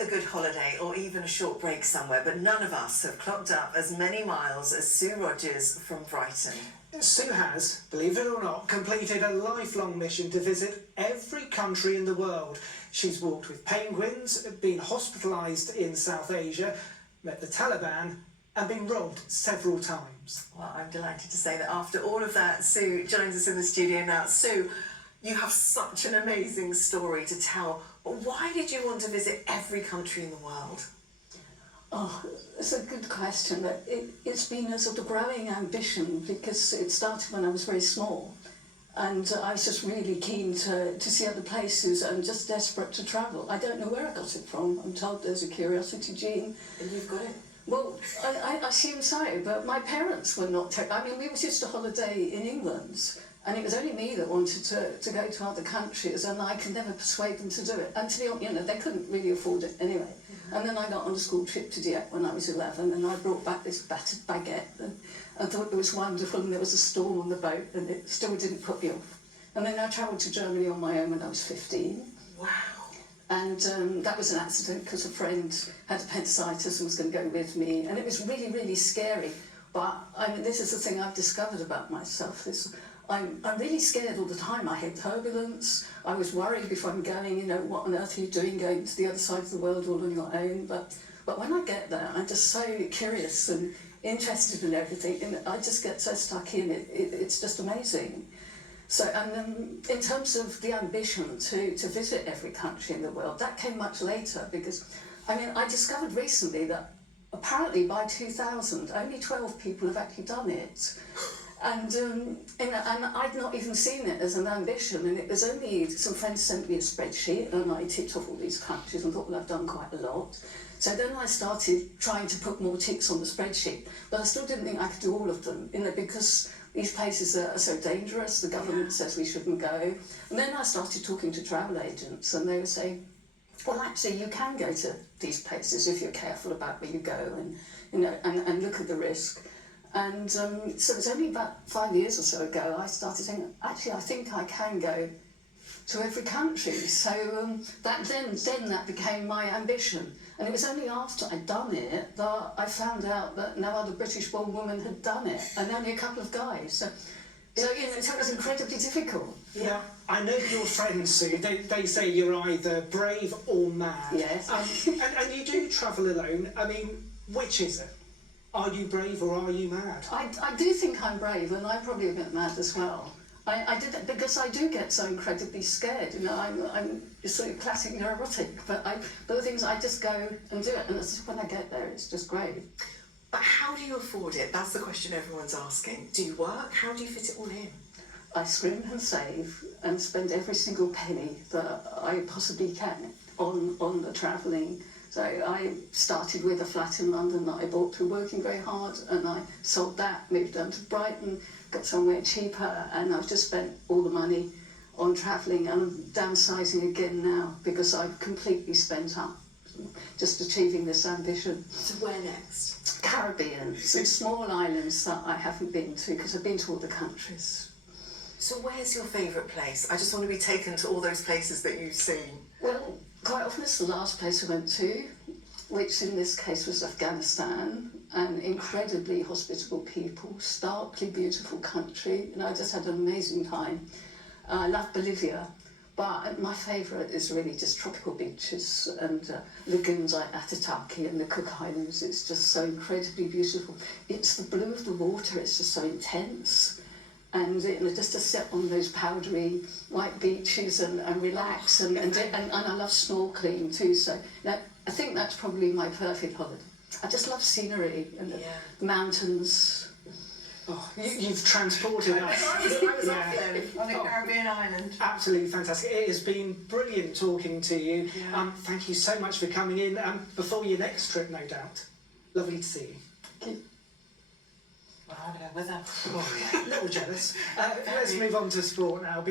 A good holiday or even a short break somewhere, but none of us have clocked up as many miles as Sue Rogers from Brighton. Sue has, believe it or not, completed a lifelong mission to visit every country in the world. She's walked with penguins, been hospitalised in South Asia, met the Taliban and been robbed several times. Well, I'm delighted to say that after all of that, Sue joins us in the studio now. Sue, you have such an amazing story to tell. But why did you want to visit every country in the world? Oh, it's a good question. It's been a sort of growing ambition because it started when I was very small. And I was just really keen to see other places and just desperate to travel. I don't know where I got it from. I'm told there's a curiosity gene. And you've got it? Well, I assume so, but my parents were not... I mean, we was used to holiday in England, and it was only me that wanted to go to other countries, and I could never persuade them to do it. And to be honest, you know, they couldn't really afford it anyway. Mm-hmm. And then I got on a school trip to Dieppe when I was 11, and I brought back this battered baguette, and I thought it was wonderful, and there was a storm on the boat, and it still didn't put me off. And then I travelled to Germany on my own when I was 15. Wow. And that was an accident because a friend had appendicitis and was going to go with me, and it was really, really scary. But I mean, this is the thing I've discovered about myself. I'm really scared all the time. I hate turbulence. I was worried before I'm going, you know, what on earth are you doing going to the other side of the world all on your own? But when I get there, I'm just so curious and interested in everything, and I just get so stuck in it. It's just amazing. So, and in terms of the ambition to visit every country in the world, that came much later because, I mean, I discovered recently that apparently by 2000, only 12 people have actually done it. And I'd not even seen it as an ambition, and it was only some friends sent me a spreadsheet and I ticked off all these countries and thought, well, I've done quite a lot. So then I started trying to put more ticks on the spreadsheet, but I still didn't think I could do all of them, you know, because these places are so dangerous, the government says we shouldn't go. And then I started talking to travel agents, and they were saying, well, actually, you can go to these places if you're careful about where you go and, you know, and look at the risk. And so it was only about 5 years or so ago I started saying, actually, I think I can go to every country. So then that became my ambition. And it was only after I'd done it that I found out that no other British-born woman had done it, and only a couple of guys. So you know, it was incredibly difficult. Yeah, I know your friends, Sue, they say you're either brave or mad. Yes. And you do travel alone. I mean, which is it? Are you brave or are you mad? I do think I'm brave, and I'm probably a bit mad as well. I did it because I do get so incredibly scared. You know, I'm sort of classic neurotic, but the things I just go and do it, and it's, when I get there, it's just great. But how do you afford it? That's the question everyone's asking. Do you work? How do you fit it all in? I scrimp and save and spend every single penny that I possibly can on the travelling. So I started with a flat in London that I bought through working very hard, and I sold that, moved down to Brighton, got somewhere cheaper, and I've just spent all the money on travelling, and I'm downsizing again now because I've completely spent up just achieving this ambition. So where next? Caribbean, some small islands that I haven't been to because I've been to all the countries. So where's your favourite place? I just want to be taken to all those places that you've seen. Well, quite often it's the last place I went to, which in this case was Afghanistan, and incredibly hospitable people, starkly beautiful country, and I just had an amazing time. I love Bolivia, but my favourite is really just tropical beaches and lagoons like Atataki and the Cook Islands. It's just so incredibly beautiful. It's the blue of the water, it's just so intense. And you know, just to sit on those powdery white beaches and relax, and I love snorkeling too, so I think that's probably my perfect holiday. I just love scenery and the mountains. Oh, you've transported us. I was off then, on a Caribbean island. Absolutely fantastic. It has been brilliant talking to you. Yeah. Thank you so much for coming in before your next trip, no doubt. Lovely to see you. Thank you. Well, I'm going to go with her. Oh, yeah. A little jealous. Let's move on to sport now.